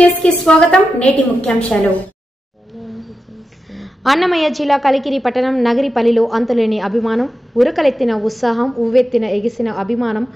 News కి స్వాగతం. నేటి ముఖ్యాంశాలు. అన్నమయ్య జిల్లా కలికిరి పట్టణం నగరిపల్లిలో అంతులేని అభిమానం, ఉరకలెత్తిన ఉత్సాహం, ఉవ్వెత్తిన ఎగిసిన అభిమానం.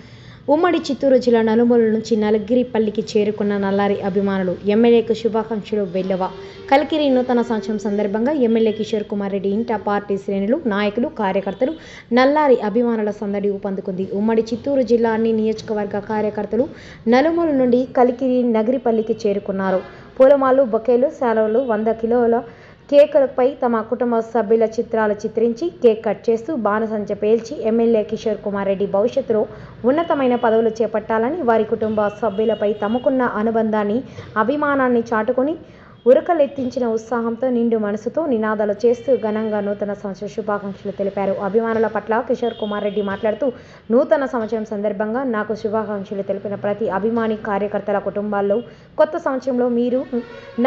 ఉమ్మడి చిత్తూరు జిల్లా నలుమూల నుంచి నగిరిపల్లికి చేరుకున్న నల్లారి అభిమానులు. ఎమ్మెల్యేకు శుభాకాంక్షలు వెల్లవ. కలికిరి నూతన సంవత్సరం సందర్భంగా ఎమ్మెల్యే కిషోర్ కుమార్ రెడ్డి ఇంట పార్టీ శ్రేణులు, నాయకులు, కార్యకర్తలు, నల్లారి అభిమానుల సందడి ఊపందుకుంది. ఉమ్మడి చిత్తూరు జిల్లా అన్ని నియోజకవర్గ కార్యకర్తలు నలుమూల నుండి కలికిరి నగిరిపల్లికి చేరుకున్నారు. పూలమాలలు, బొకేలు, శాలువలు, 100 కిలోల కేకులపై తమ కుటుంబ సభ్యుల చిత్రాలు చిత్రించి కేక్ కట్ చేస్తూ బాణసంచ పేల్చి ఎమ్మెల్యే కిషోర్ కుమార్ రెడ్డి భవిష్యత్తులో ఉన్నతమైన పదవులు చేపట్టాలని, వారి కుటుంబ సభ్యులపై తమకున్న అనుబంధాన్ని, అభిమానాన్ని చాటుకొని ఉరకలెత్తించిన ఉత్సాహంతో నిండు మనసుతో నినాదాలు చేస్తూ ఘనంగా నూతన సంవత్సర శుభాకాంక్షలు తెలిపారు. అభిమానుల పట్ల కిషోర్ కుమార్ రెడ్డి మాట్లాడుతూ, నూతన సంవత్సరం సందర్భంగా నాకు శుభాకాంక్షలు తెలిపిన ప్రతి అభిమాని, కార్యకర్తల కుటుంబాల్లో కొత్త సంవత్సరంలో మీరు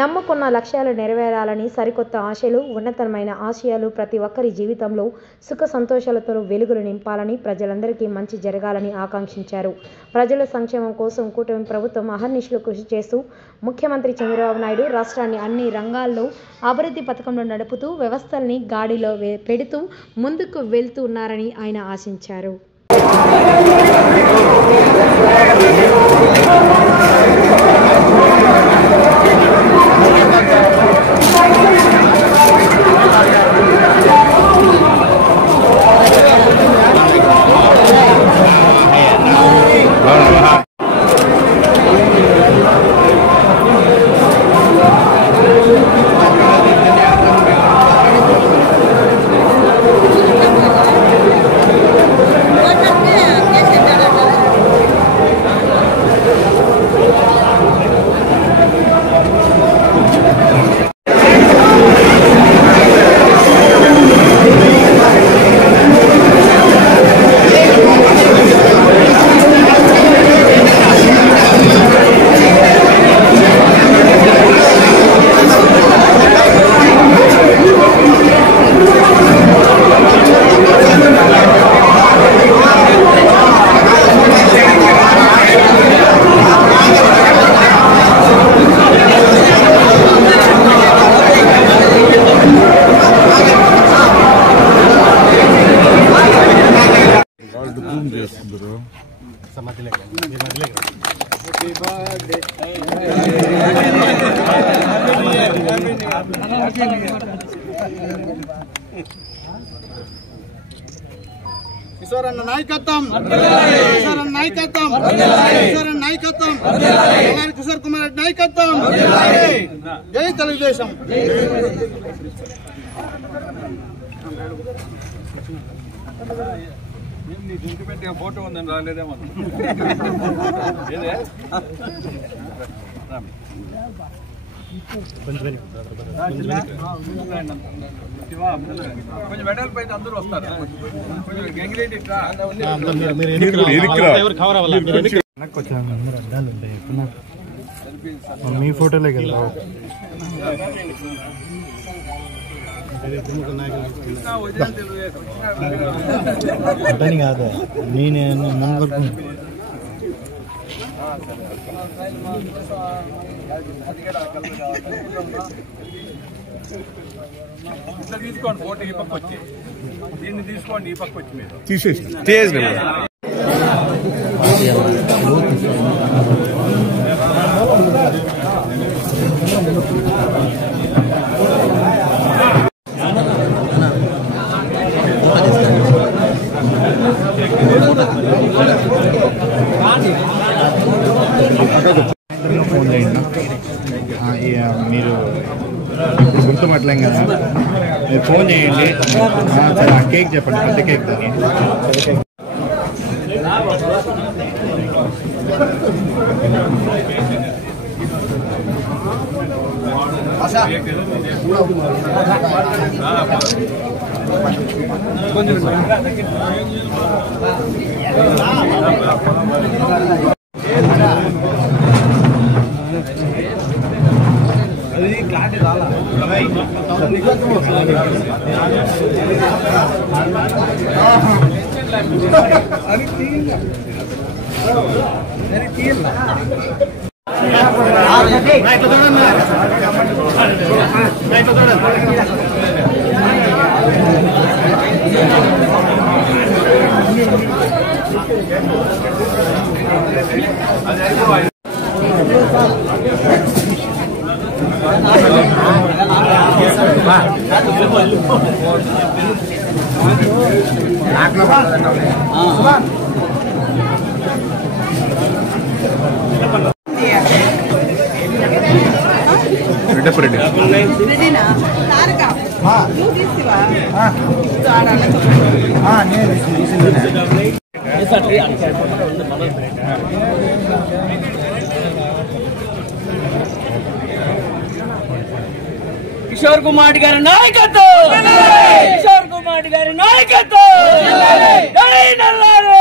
నమ్ముకున్న లక్ష్యాలు నెరవేరాలని, సరికొత్త ఆశలు, ఉన్నతమైన ఆశయాలు ప్రతి ఒక్కరి జీవితంలో సుఖ సంతోషాలతో వెలుగులు నింపాలని, ప్రజలందరికీ మంచి జరగాలని ఆకాంక్షించారు. ప్రజల సంక్షేమం కోసం కూటమి ప్రభుత్వం అహర్నిశలు కృషి చేస్తూ ముఖ్యమంత్రి చంద్రబాబు నాయుడు రాష్ట్రాన్ని అన్ని రంగాల్లో అభివృద్ధి పథకంలో నడుపుతూ వ్యవస్థల్ని గాడిలో పెడుతూ ముందుకు వెళ్తున్నారని ఆయన ఆశించారు. కిషోర్ అన్న నాయకత్వం, కిషోర్ అన్న నాయకత్వం, కిషోర్ అన్న నాయకత్వం, కిషోర్ కుమార్ రెడ్డి నాయకత్వం. జై తెలుగుదేశం. ఫోటో ఉందని రాలేదేమో. కొంచెం వెడల్పు అయితే అందరూ వస్తారు. కొంచెం గంగిరెడ్డి అడ్డాలు ఉంటాయి. మీ ఫోటోలే కదా అడ్డని కాదు, నేను ముందు ఇట్లా తీసుకోండి. ఫోటో ఈ పక్క వచ్చి దీన్ని తీసుకోండి, ఈ పక్క వచ్చి మీరు తీసేసి ఫోన్ చేయండి. మీరు గుర్తుపట్టలేం కదా, మీరు ఫోన్ చేయండి. సరే, ఆ కేక్ చెప్పండి, పెద్ద కేక్ దాన్ని. కిషోర్ కుమార్ గారి నాయకత్వం, కిషోర్ కుమార్ గారి నాయకత్వం, జై నల్లారి.